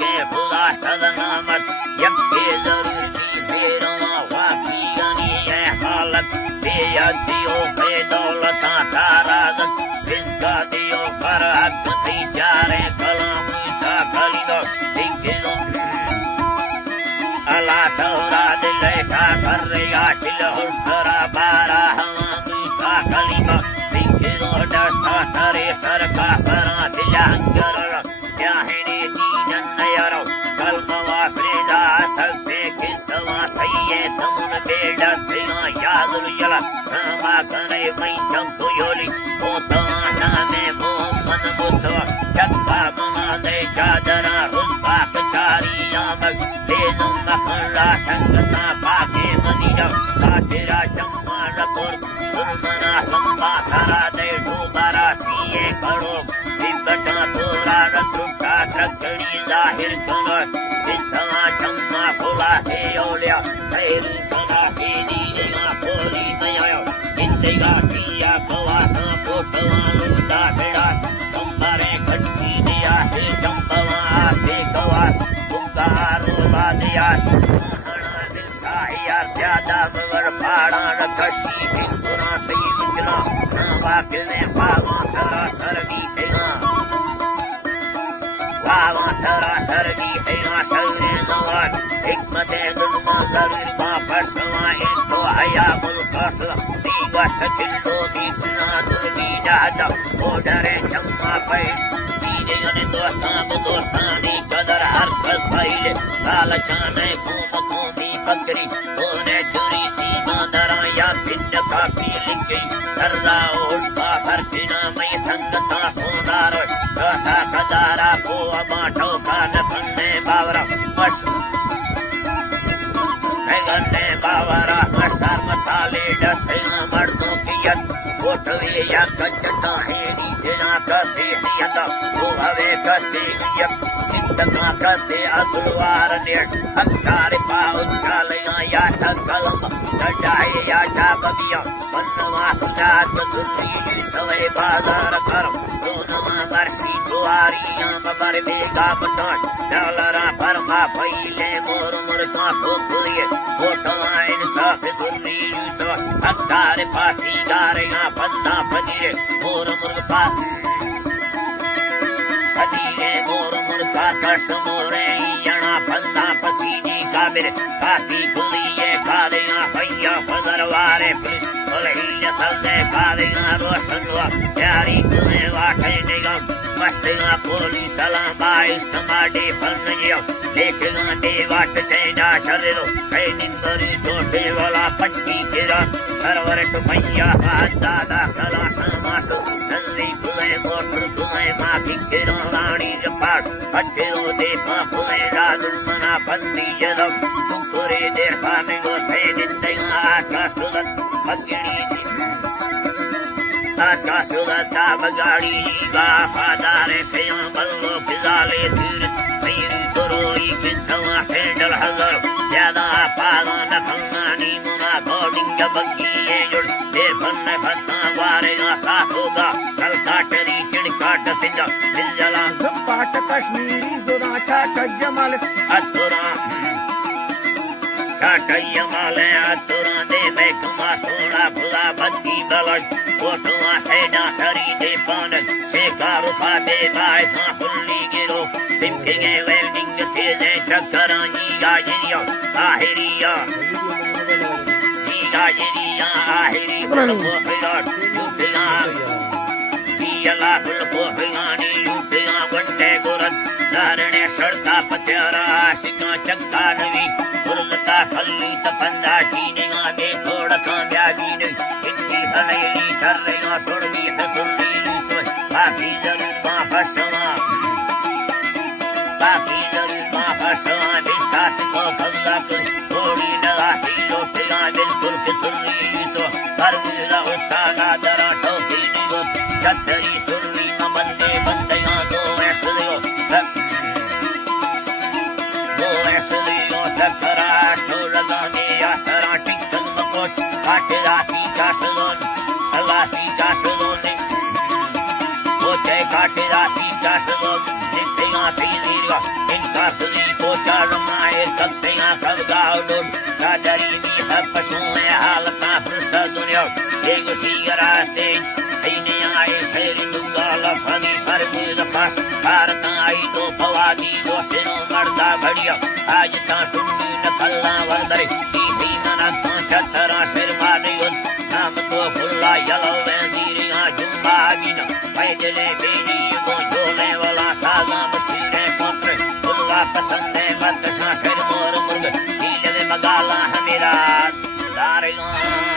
के खुदा सदनामत यक्के जरूर फेरवा वाकी यानी ये हालत बेअदियो बेदौलता तारागत इसका दियो पर हक थी चारे कलाम सा खलीदो दिखो अला तौरा दिले सा कर रिया चिल हुस्रा बारा हम सा खलीदो दिखो दस्ता सरे सर का परा दिलंगर चाहने दीन नयरो कलमवा फ्रेदा सकते किसवा सैये तमुन बेड़ा सेना यादुल यला नामा करे मई चंपु योली मोताना में मोहम्मद मुस्तफा चक्का ममा दे चादरा रुस्पा कचारी यामक लेनुम मखला संगता पाके मनीजा कातिरा चम्मा रपुर सुरमना लंबा सारा दे डूबारा सीए करो विपटा तोरा रत्रुटा ट्रकड़ी जाहिर कनो विसवा चम्मा खुला है ओलिया तेरी कना की दीना खोली मयो इंदिगा किया कवा ना पोटवा लुंडा बेड़ा कंबारे खट्टी दिया है चंपवा से कवा बुंगारो बादिया हना दिल साहिया ज्यादा मगर पाड़ा रखसी हिंदुना सही बिचला वाक्य ने पावा थरा सरगी तेना वावा थरा सरगी तेना सलने नवाज हिकमते दुनमा जरूर मा फसवा इसको हया मुल्कसला दीवा सकिलो दीना दुर्गी जाजा ओडरे चम्मा पे दीने गने दोस्तानी कदर हर कल फाइले काल चाने घूम घूमी बकरी होने चुरी सी बांदरा या पिंड काफी लिखी सरदा उसका हर बिना मई संगता सोनारो सोता कदारा को अमाठो का नफने बावरा मस गन्ने बावरा मसार मसाले डसेना मर्दों की यद कोटवे या कच्चता है नीचना कसे हियता वो हवे कसे हियत चिंतना कसे असुलवार नेट हत्यारे पाउच चालिया या ठगलम सजाए या चाबदिया वन्नवा सुजात सुल्ली सवे बाजार करम सोनमा बरसी सुवारियां मबर बेगा पटाट डॉलरा फरमा फैले मोर मुर्गा सोकुलिए कोटवाइन साफ सुल्ली सवा हत्यारे पासी गारियां बंदा फदिए मोर मुर्गा फदिए मोर मुर्गा कस मोरे यणा बंदा पसीनी काबिर काती कुलिए कारियां भैया फदरवारे पुलिस बोले सल्दे कारियां रोशनवा प्यारी कुने वाटे निगम मस्तिया पोली सलामा इस्तमाडी फलनियो लेकिन दे वाट तेजा चलो कई निंदरी छोटे वाला पट्टी किरा सरवर तो भैया दादा कला समास नंदी कुए मोटर कुए माखी किरा रानी जपाट अठेरो दे पापुए दादुल मना बंदी जदम तुकुरे देर पाने गो थे निंदिया आका सुलत भगिनी आका सुलता बगाड़ी गाफादारे से बल्लो फिजाले सिर मेरी तोरोई किसवा से डर हजर ज्यादा पाला न खंगानी मुना गोडिंग बग्गी जुड़ दे भन्ने भत्ता वारे आसा होगा कल काटरी चिड़काट सिंजा सिंजला पाट कश्मीरी दुराचा कजमल अतुरा चाटैया माले अतुरा दे बेकमा सोड़ा भुला बत्ती बलज कोटवा से डासरी दे पान शेकारू फादे बाय था फुल्ली गिरो पिंकिंगे वेल्डिंग तेजे चक्करा गाजरिया आहिरिया आहिरी बोफिलाट यूपिया पियला बोफिलानी यूपिया वंडे गुरत धारणे सड़का पत्यारा आशिका चक्का नवी गुरलता खल्ली तपंदा चीनिया दे थोड़ा कांब्या जीने इतनी हलेली चर्रेगा थोड़ी हसुल्ली सोच बाकी जरूर मां फसवा बिस्तात को भगला कुछ थोड़ी डरा ही लोटिया बिल्कुल किसुल्ली तो हर मिला उस्तादा दरा टोपी निगो छतरी सुल्ली नमंदे बंदियां दो ऐसलियो सकरा तो लगाने आसरा टिकन मकोच काटे रासी का सलोन अलासी का सलोन कोचे काटे रासी का सलोन जिसने Matiliga, in Katli, Pocharama, Katia, Kavgaudun, Rajarimi, Hapasun, Halata, Prusta Dunya, Diego Sigara stage, Sinia, Sherindula, Fani, Parbu, the past, Parana, Ito, Pawadi, Dostino, Marda, Badia, Ajita, Tundi, the Kalla, Vandari, Himana, Chatara, Sermadion, Namato, Pulla, Yellow, and Diria, Jumba, Vina, Paidele, Baby, Bonjole, Vala, Saga, Masire, Potre, Pulla, Pasande, Matasha, Sermor, Murga, Ile, Magala, Hamira, Darion.